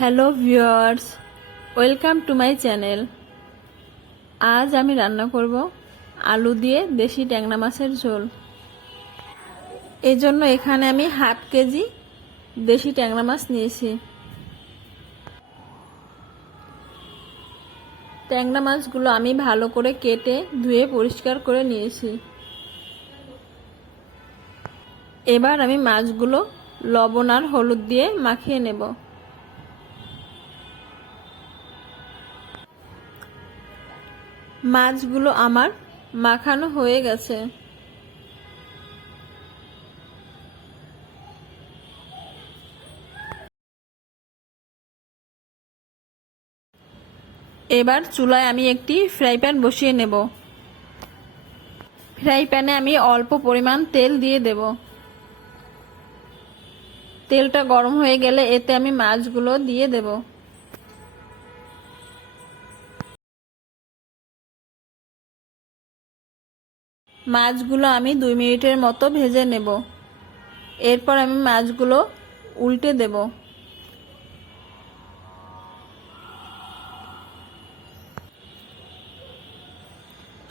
Hello viewers, welcome to my channel. আজ আমি রান্না করব আলু দিয়ে দেশি ট্যাংরা মাছের ঝোল। জন্য এখানে আমি হাফ কেজি দেশি ট্যাংরা মাছ নিয়েছি। ট্যাংরা মাছগুলো আমি ভালো করে কেটে ধুয়ে পরিষ্কার করে নিয়েছি। এবার আমি মাছগুলো লবণ আর হলুদ দিয়ে মাখিয়ে নেব। মাছগুলো আমার মাখানো হয়ে গেছে। এবার চুলায় আমি একটি ফ্রাই প্যান বসিয়ে নেব। ফ্রাই প্যানে আমি অল্প পরিমাণ তেল দিয়ে দেব। তেলটা গরম হয়ে গেলে এতে আমি মাছগুলো দিয়ে দেব। মাছগুলো আমি দুই মিনিটের মতো ভেজে নেব। এরপর আমি মাছগুলো উল্টে দেব।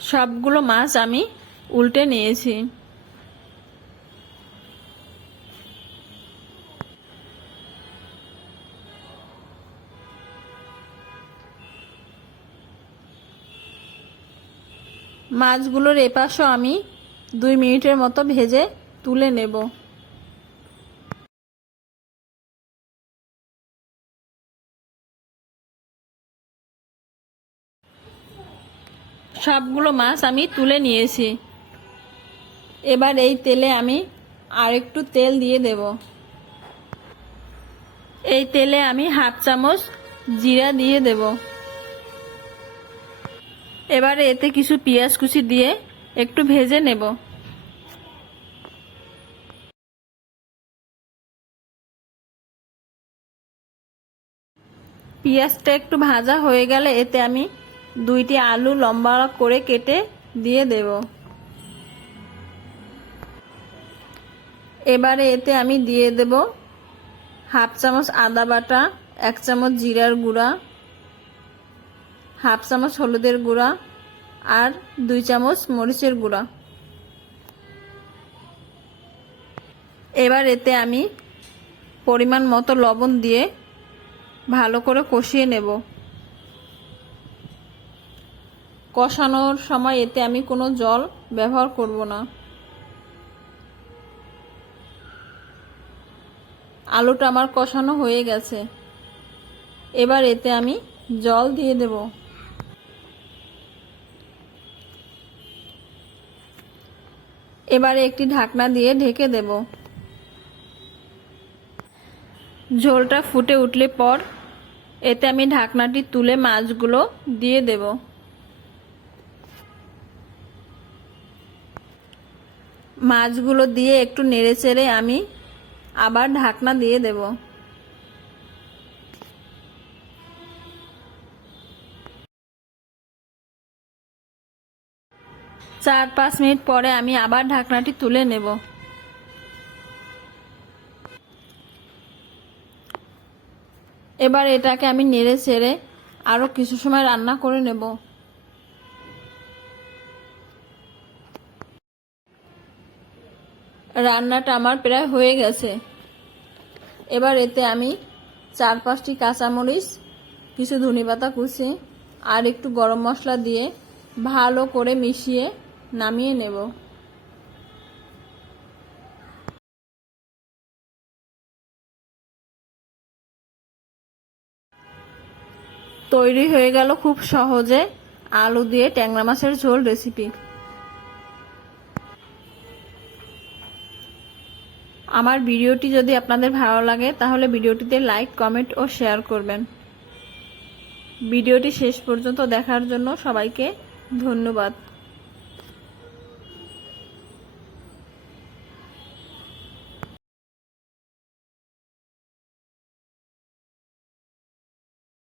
সবগুলো মাছ আমি উল্টে নিয়েছি। মাছগুলোর এপাশও আমি দুই মিনিটের মতো ভেজে তুলে নেব। সবগুলো মাছ আমি তুলে নিয়েছি। এবার এই তেলে আমি আরেকটু তেল দিয়ে দেব। এই তেলে আমি হাফ চামচ জিরা দিয়ে দেব। এবারে এতে কিছু পেঁয়াজ কুচি দিয়ে একটু ভেজে নেব। পেঁয়াজটা একটু ভাজা হয়ে গেলে এতে আমি দুইটি আলু লম্বা করে কেটে দিয়ে দেব। এবারে এতে আমি দিয়ে দেব হাফ চামচ আদা বাটা, এক চামচ জিরার গুঁড়া হাফ চামচ হলুদের গুঁড়া আর দুই চামচ মরিচের গুঁড়া। এবার এতে আমি পরিমাণ মতো লবণ দিয়ে ভালো করে কষিয়ে নেব। কষানোর সময় এতে আমি কোনো জল ব্যবহার করব না। আলুটা আমার কষানো হয়ে গেছে। এবার এতে আমি জল দিয়ে দেব। এবারে একটি ঢাকনা দিয়ে ঢেকে দেব। ঝোলটা ফুটে উঠলে পর এতে আমি ঢাকনাটি তুলে মাছগুলো দিয়ে দেব। মাছগুলো দিয়ে একটু নেড়ে চেড়ে আমি আবার ঢাকনা দিয়ে দেব। চার পাঁচ মিনিট পরে আমি আবার ঢাকনাটি তুলে নেব। এবার এটাকে আমি নেড়ে ছেড়ে আরও কিছু সময় রান্না করে নেব। রান্নাটা আমার প্রায় হয়ে গেছে। এবার এতে আমি চার পাঁচটি কাঁচামরিচ, কিছু ধনে পাতা কুচি আর একটু গরম মশলা দিয়ে ভালো করে মিশিয়ে নামিয়ে নেব। তৈরি হয়ে গেল খুব সহজে আলু দিয়ে ট্যাংরা মাছের ঝোল রেসিপি আমার ভিডিওটি যদি আপনাদের ভালো লাগে, তাহলে ভিডিওটিতে লাইক কমেন্ট ও শেয়ার করবেন। ভিডিওটি শেষ পর্যন্ত দেখার জন্য সবাইকে ধন্যবাদ।